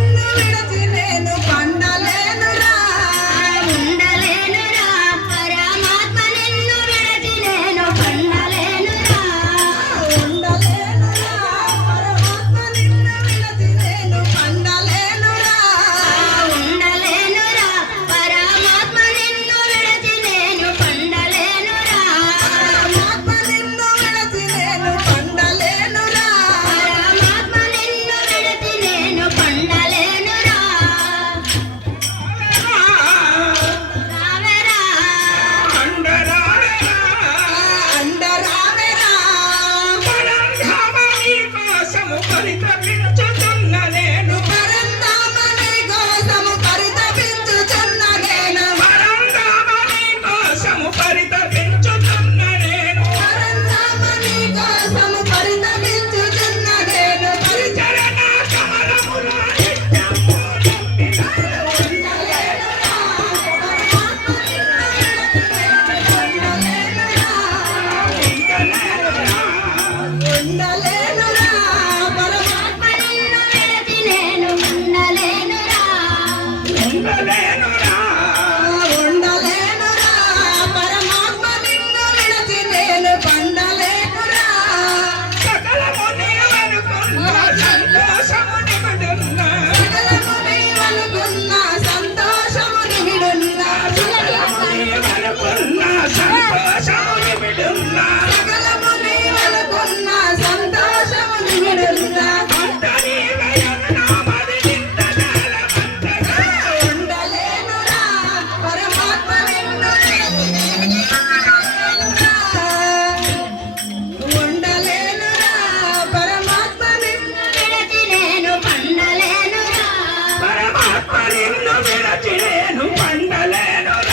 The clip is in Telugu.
నిన్ను విడచి నేను తప్ప నిన్ను విడచినేను పండలేను